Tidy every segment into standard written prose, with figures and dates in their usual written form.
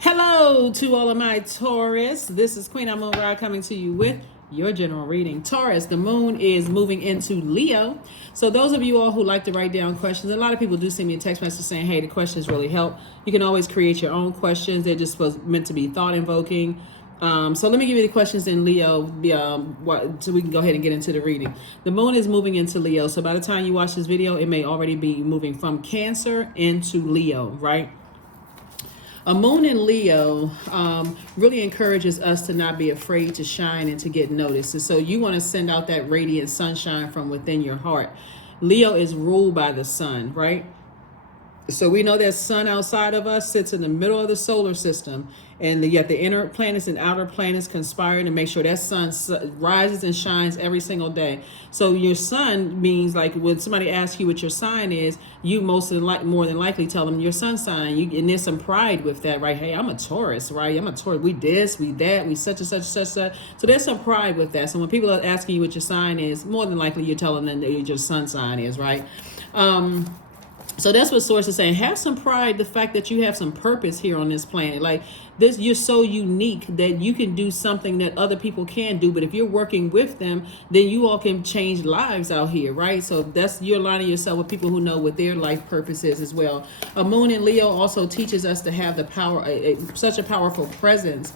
Hello to all of my Taurus. This is Queen Amun Ra coming to you with your general reading. Taurus, the moon is moving into Leo. So those of you all who like to write down questions, a lot of people do send me a text message saying, hey, the questions really help. You can always create your own questions. They're just meant to be thought invoking. So let me give you the questions in Leo so we can go ahead and get into the reading. The moon is moving into Leo. So by the time you watch this video, it may already be moving from Cancer into Leo, right? A moon in Leo really encourages us to not be afraid to shine and to get noticed. And so you want to send out that radiant sunshine from within your heart. Leo is ruled by the sun, right? So we know that sun outside of us sits in the middle of the solar system, and yet the inner planets and outer planets conspire to make sure that sun rises and shines every single day. So your sun means, like, when somebody asks you what your sign is, you more than likely tell them your sun sign. And there's some pride with that, right? Hey, I'm a Taurus, right? I'm a Taurus. We this, we that, we such and such, such, such. So there's some pride with that. So when people are asking you what your sign is, more than likely you're telling them that your sun sign is, right? So that's what Source is saying. Have some pride, the fact that you have some purpose here on this planet. Like this, you're so unique that you can do something that other people can do. But if you're working with them, then you all can change lives out here, right? So you're aligning yourself with people who know what their life purpose is as well. A moon in Leo also teaches us to have the power, such a powerful presence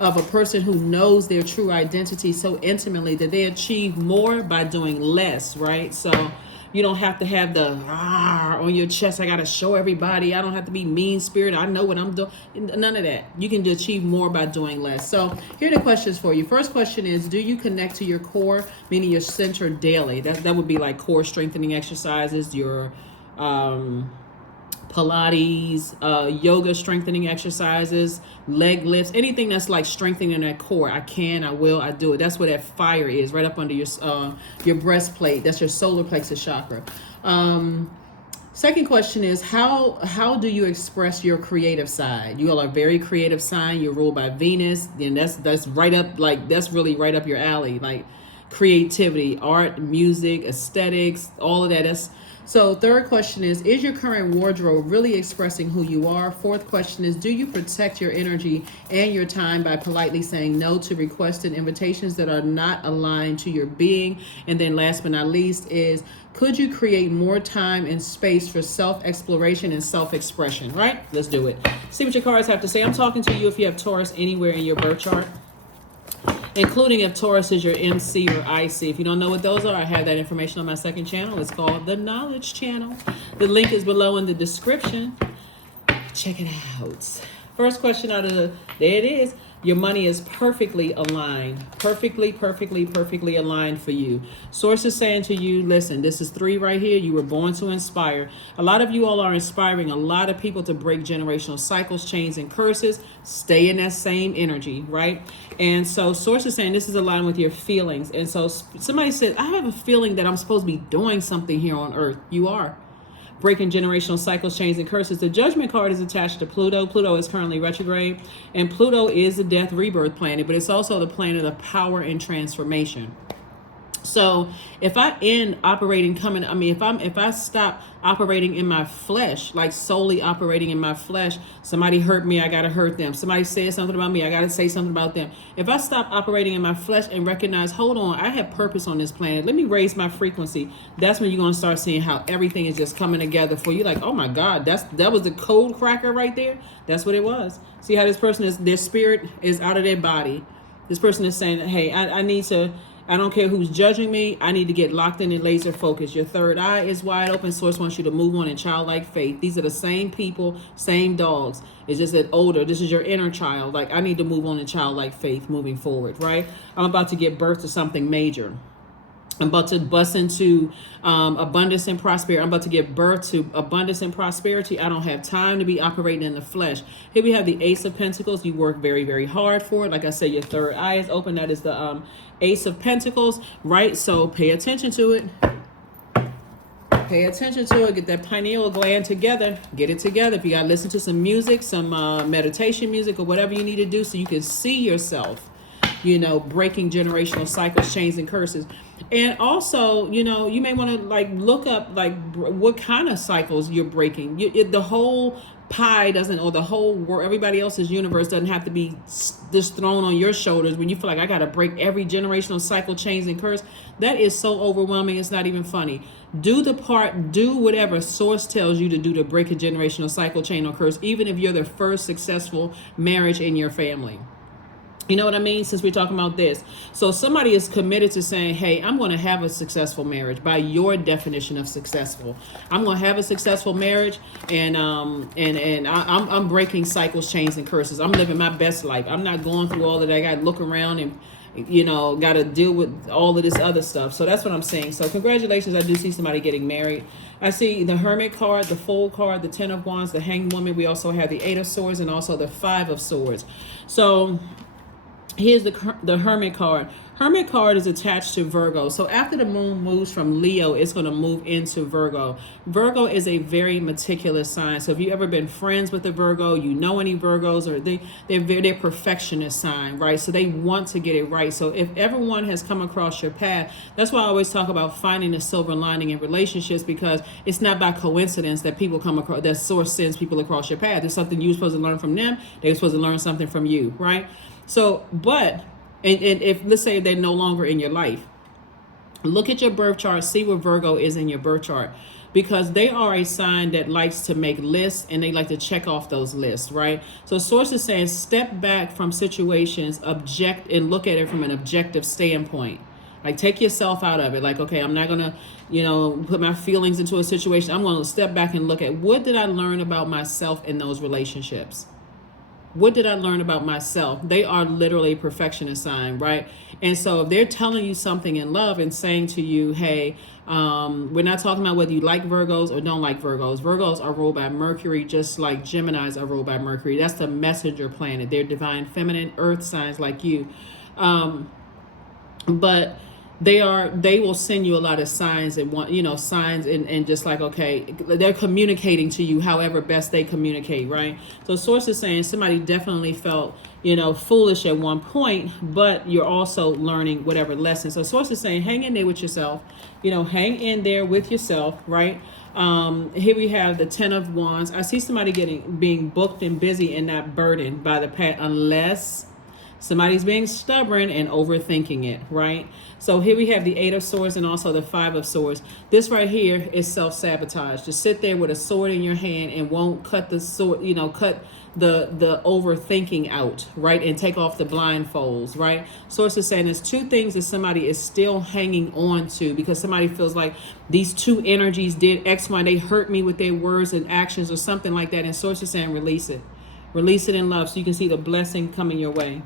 of a person who knows their true identity so intimately that they achieve more by doing less, right? So you don't have to have the on your chest. I got to show everybody. I don't have to be mean spirited. I know what I'm doing. None of that. You can achieve more by doing less. So here are the questions for you. First question is, do you connect to your core, meaning your center daily? That would be like core strengthening exercises, your Pilates, yoga strengthening exercises, leg lifts, anything that's like strengthening that core. I will, I do it. That's where that fire is, right up under your breastplate. That's your solar plexus chakra. Second question is, how do you express your creative side? You all are a very creative sign. You're ruled by Venus, and that's right up, like, that's really right up your alley. Like creativity, art, music, aesthetics, all of that. So third question is your current wardrobe really expressing who you are? Fourth question is, do you protect your energy and your time by politely saying no to requests and invitations that are not aligned to your being? And then last but not least is, could you create more time and space for self-exploration and self-expression, right? Let's do it. See what your cards have to say. I'm talking to you if you have Taurus anywhere in your birth chart, including if Taurus is your MC or IC. If you don't know what those are, I have that information on my second channel. It's called the Knowledge Channel. The link is below in the description. Check it out. First question out of there it is. Your money is perfectly aligned. Perfectly aligned for you. Source is saying to you, listen, this is 3 right here. You were born to inspire. A lot of you all are inspiring a lot of people to break generational cycles, chains, and curses. Stay in that same energy, right? And so Source is saying this is aligned with your feelings. And so somebody said, I have a feeling that I'm supposed to be doing something here on earth. You are. Breaking generational cycles, chains, and curses. The Judgment card is attached to Pluto. Pluto is currently retrograde, and Pluto is the death rebirth planet, but it's also the planet of power and transformation. So if I if I stop operating in my flesh, like solely operating in my flesh, somebody hurt me, I got to hurt them. Somebody said something about me, I got to say something about them. If I stop operating in my flesh and recognize, hold on, I have purpose on this planet. Let me raise my frequency. That's when you're going to start seeing how everything is just coming together for you. Like, oh my God, that was the cold cracker right there. That's what it was. See how this person is, their spirit is out of their body. This person is saying, hey, I don't care who's judging me. I need to get locked in and laser focused. Your third eye is wide open. Source wants you to move on in childlike faith. These are the same people, same dogs. It's just that older. This is your inner child. Like, I need to move on in childlike faith moving forward, right? I'm about to give birth to something major. I'm about to bust into abundance and prosperity. I'm about to give birth to abundance and prosperity. I don't have time to be operating in the flesh. Here we have the Ace of Pentacles. You work very, very hard for it. Like I said, your third eye is open. That is the Ace of Pentacles, right? So pay attention to it. Pay attention to it. Get that pineal gland together. Get it together. If you got to listen to some music, some meditation music, or whatever you need to do so you can see yourself, breaking generational cycles, chains, and curses. And also, you may want to look up what kind of cycles you're breaking. The whole pie doesn't, or the whole world, everybody else's universe doesn't have to be just thrown on your shoulders when you feel like I got to break every generational cycle, chains, and curse. That is so overwhelming. It's not even funny. Do the part, do whatever source tells you to do to break a generational cycle, chain, or curse, even if you're the first successful marriage in your family. You know what I mean? Since we're talking about this. So somebody is committed to saying, hey, I'm going to have a successful marriage by your definition of successful. I'm going to have a successful marriage, and I'm breaking cycles, chains, and curses. I'm living my best life. I'm not going through all of that. I got to look around and, got to deal with all of this other stuff. So that's what I'm saying. So congratulations. I do see somebody getting married. I see the Hermit card, the Fool card, the Ten of Wands, the Hanged Woman. We also have the Eight of Swords and also the Five of Swords. So here's the Hermit card. Hermit card is attached to Virgo. So after the moon moves from Leo, it's going to move into Virgo. Virgo is a very meticulous sign. So if you've ever been friends with a Virgo, you know any Virgos, or they're perfectionist sign, right? So they want to get it right. So if everyone has come across your path, that's why I always talk about finding the silver lining in relationships, because it's not by coincidence that people come across, that source sends people across your path. There's something you're supposed to learn from them. They're supposed to learn something from you, right? So, but, and if, let's say they're no longer in your life, look at your birth chart, see where Virgo is in your birth chart, because they are a sign that likes to make lists and they like to check off those lists, right? So source is saying step back from situations, object, and look at it from an objective standpoint. Like take yourself out of it. Like, okay, I'm not going to, put my feelings into a situation. I'm going to step back and look at what did I learn about myself in those relationships? What did I learn about myself? They are literally a perfectionist sign, right? And so if they're telling you something in love and saying to you, hey, we're not talking about whether you like Virgos or don't like Virgos. Virgos are ruled by Mercury, just like Geminis are ruled by Mercury. That's the messenger planet. They're divine feminine earth signs like you. But they will send you a lot of signs and signs and just like, okay, they're communicating to you however best they communicate, right? So source is saying somebody definitely felt, foolish at one point, but you're also learning whatever lesson. So source is saying, hang in there with yourself, hang in there with yourself, right? Here we have the Ten of Wands. I see somebody being booked and busy and not burdened by the past, unless somebody's being stubborn and overthinking it, right? So here we have the Eight of Swords and also the Five of Swords. This right here is self-sabotage. To sit there with a sword in your hand and won't cut the sword, cut the overthinking out, right? And take off the blindfolds, right? Source is saying there's two things that somebody is still hanging on to because somebody feels like these two energies did X, Y, they hurt me with their words and actions or something like that. And source is saying release it. Release it in love so you can see the blessing coming your way.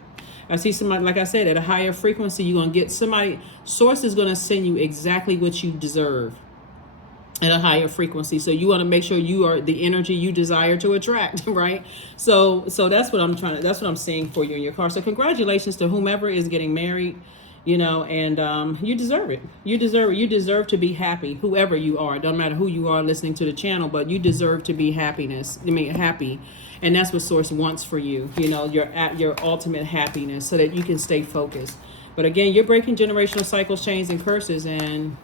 I see somebody, like I said, at a higher frequency, you're going to get somebody, source is going to send you exactly what you deserve at a higher frequency. So you want to make sure you are the energy you desire to attract, right? So that's what that's what I'm seeing for you in your car. So congratulations to whomever is getting married, and you deserve it. You deserve it. You deserve to be happy, whoever you are. Don't matter who you are listening to the channel, but you deserve to be happy. And that's what source wants for you, you're at your ultimate happiness so that you can stay focused. But again, you're breaking generational cycles, chains, and curses. And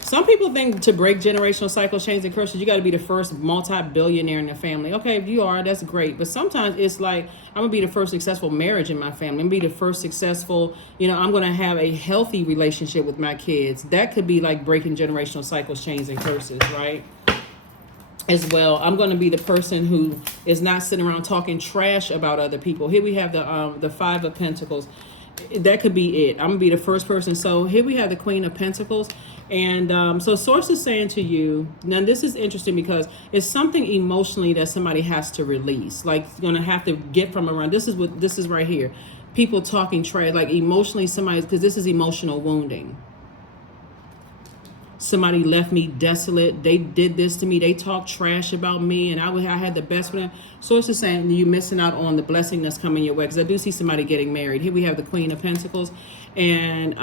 some people think to break generational cycles, chains, and curses, you got to be the first multi-billionaire in the family. Okay, if you are, that's great. But sometimes it's like, I'm going to be the first successful marriage in my family. I'm going to be the first successful, I'm going to have a healthy relationship with my kids. That could be like breaking generational cycles, chains, and curses, right? As well, I'm going to be the person who is not sitting around talking trash about other people. Here we have the Five of Pentacles. That could be it. I'm going to be the first person. So here we have the Queen of Pentacles. And so source is saying to you, now this is interesting because it's something emotionally that somebody has to release. Like you're going to have to get from around. This is right here. People talking trash, like emotionally because this is emotional wounding. Somebody left me desolate. They did this to me. They talked trash about me, and I had the best for them. Source is saying you're missing out on the blessing that's coming your way. Because I do see somebody getting married. Here we have the Queen of Pentacles, and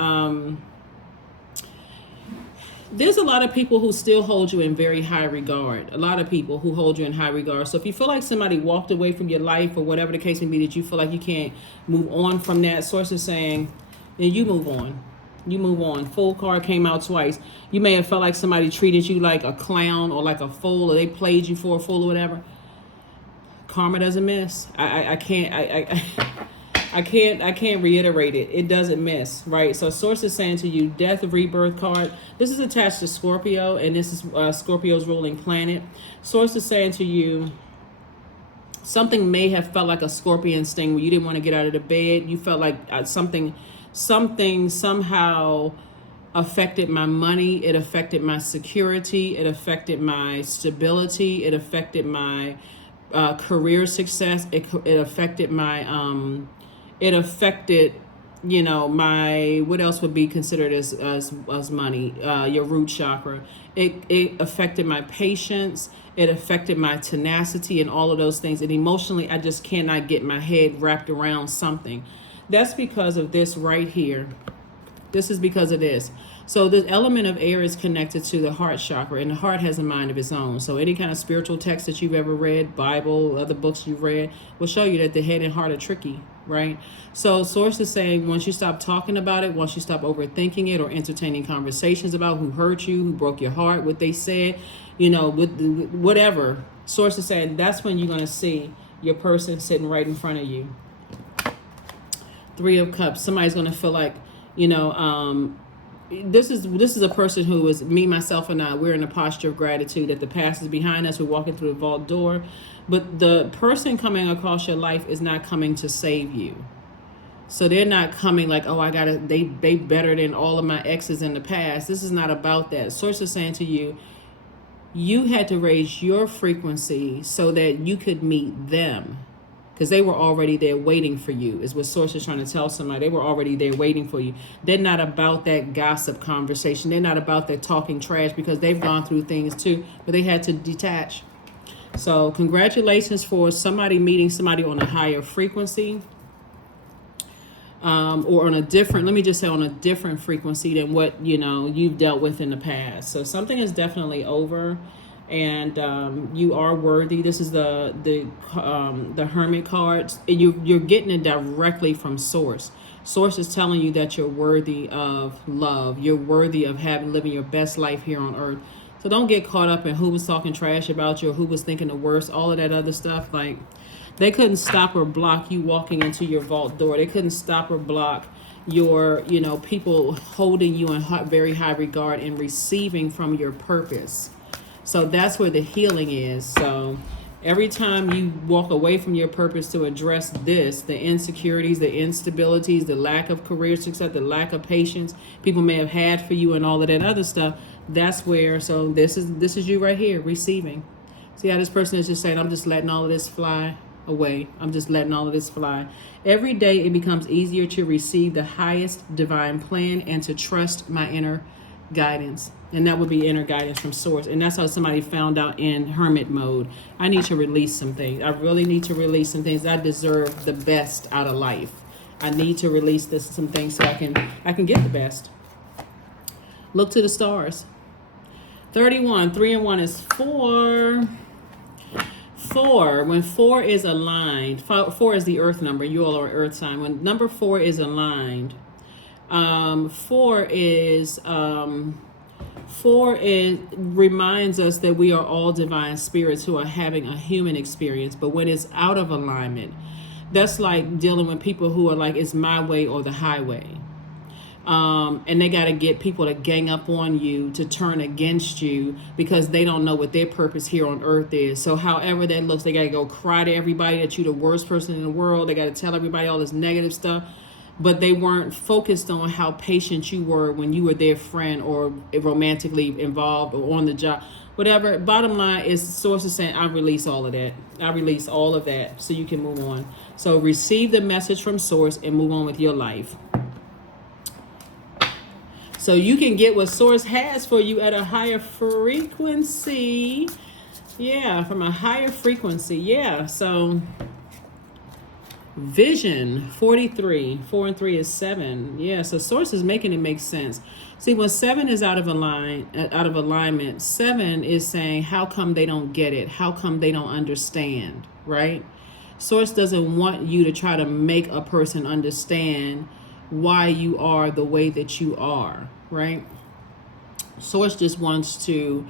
there's a lot of people who still hold you in very high regard. A lot of people who hold you in high regard. So if you feel like somebody walked away from your life or whatever the case may be, that you feel like you can't move on from that, source is saying, then you move on. You move on. Fool card came out twice. You may have felt like somebody treated you like a clown or like a fool, or they played you for a fool or whatever. Karma doesn't miss. I can't reiterate it. It doesn't miss, right? So source is saying to you, death, rebirth card. This is attached to Scorpio, and this is Scorpio's ruling planet. Source is saying to you, something may have felt like a scorpion sting where you didn't want to get out of the bed. You felt like something somehow affected my money. It affected my security. It affected my stability. It affected my career success. It affected my my, what else would be considered as money? Your root chakra. It affected my patience. It affected my tenacity and all of those things. And emotionally, I just cannot get my head wrapped around something. That's because of this right here. This is because of this. So the element of air is connected to the heart chakra, and the heart has a mind of its own. So any kind of spiritual text that you've ever read, Bible, other books you've read, will show you that the head and heart are tricky, right? So source is saying, once you stop talking about it, once you stop overthinking it or entertaining conversations about who hurt you, who broke your heart, what they said, with whatever, source is saying that's when you're going to see your person sitting right in front of you. Three of Cups. Somebody's going to feel like, this is a person who is me, myself, and I. We're in a posture of gratitude that the past is behind us. We're walking through the vault door. But the person coming across your life is not coming to save you. So they're not coming like, oh, they better than all of my exes in the past. This is not about that. Source is saying to you, you had to raise your frequency so that you could meet them. Because they were already there waiting for you, is what Source is trying to tell somebody. They were already there waiting for you. They're not about that gossip conversation. They're not about that talking trash, because they've gone through things too, but they had to detach. So congratulations for somebody meeting somebody on a higher frequency, or on a different, let me just say on a different frequency than what, you've dealt with in the past. So something is definitely over. And you are worthy. This is the Hermit cards. You're getting it directly from Source. Source is telling you that you're worthy of love. You're worthy of living your best life here on earth. So don't get caught up in who was talking trash about you or who was thinking the worst. All of that other stuff. Like, they couldn't stop or block you walking into your vault door. They couldn't stop or block your, people holding you in very high regard and receiving from your purpose. So that's where the healing is. So every time you walk away from your purpose to address the insecurities, the instabilities, the lack of career success, the lack of patience people may have had for you and all of that other stuff, that's where, so this is you right here, receiving. See how this person is just saying, I'm just letting all of this fly away. I'm just letting all of this fly. Every day it becomes easier to receive the highest divine plan and to trust my inner guidance. And that would be inner guidance from Source. And that's how somebody found out in hermit mode. I need to release some things. I really need to release some things. I deserve the best out of life. I need to release some things so I can get the best. Look to the stars. 31. 3 and 1 is 4. 4. When 4 is aligned, 4 is the earth number. You all are earth sign. When number 4 is aligned, 4 reminds us that we are all divine spirits who are having a human experience. But when it's out of alignment, that's like dealing with people who are like, it's my way or the highway. And they got to get people to gang up on you, to turn against you, because they don't know what their purpose here on earth is. So however that looks, they got to go cry to everybody that you're the worst person in the world. They got to tell everybody all this negative stuff. But they weren't focused on how patient you were when you were their friend or romantically involved or on the job. Whatever. Bottom line is, Source is saying, I release all of that. I release all of that so you can move on. So receive the message from Source and move on with your life. So you can get what Source has for you at a higher frequency. Yeah, from a higher frequency. Yeah, so... Vision 43. 4 and 3 is 7. Yeah, so Source is making it make sense. See, when 7 is out of alignment, 7 is saying, how come they don't get it? How come they don't understand? Right? Source doesn't want you to try to make a person understand why you are the way that you are, right? Source just wants to,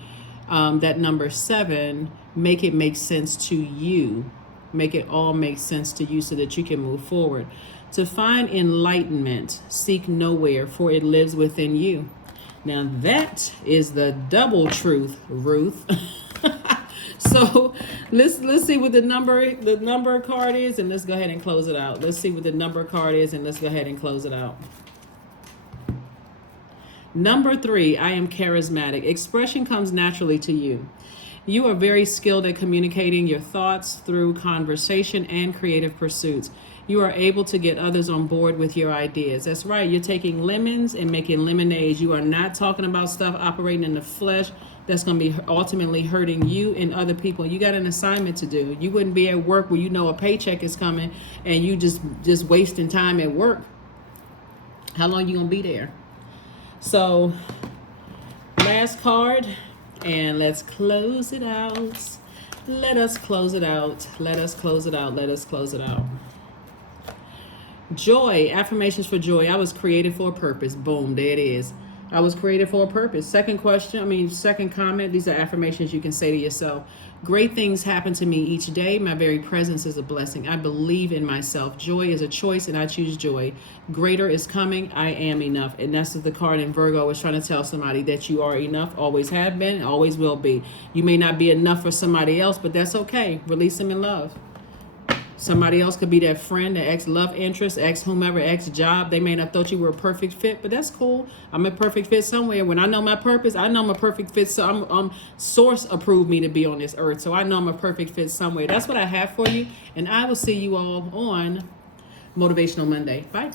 that number 7, make it make sense to you. Make it all make sense to you so that you can move forward. To find enlightenment, seek nowhere, for it lives within you. Now that is the double truth, Ruth. So let's see what the number card is, and let's go ahead and close it out. Let's see what the number card is, and let's go ahead and close it out. Number 3, I am charismatic. Expression comes naturally to you. You are very skilled at communicating your thoughts through conversation and creative pursuits. You are able to get others on board with your ideas. That's right. You're taking lemons and making lemonade. You are not talking about stuff operating in the flesh that's going to be ultimately hurting you and other people. You got an assignment to do. You wouldn't be at work where you know a paycheck is coming and you just wasting time at work. How long you going to be there? So, last card, and let's close it out. Let us close it out. Let us close it out. Let us close it out. Joy, affirmations for joy. I was created for a purpose. Boom, there it is. I was created for a purpose. Second comment. These are affirmations you can say to yourself. Great things happen to me each day. My very presence is a blessing. I believe in myself. Joy is a choice, and I choose joy. Greater is coming. I am enough. And that's the card in Virgo is trying to tell somebody that you are enough, always have been, and always will be. You may not be enough for somebody else, but that's okay. Release them in love. Somebody else could be that friend, the ex-love interest, ex-whomever, ex-job. They may not have thought you were a perfect fit, but that's cool. I'm a perfect fit somewhere. When I know my purpose, I know I'm a perfect fit. So Source approved me to be on this earth. So I know I'm a perfect fit somewhere. That's what I have for you. And I will see you all on Motivational Monday. Bye.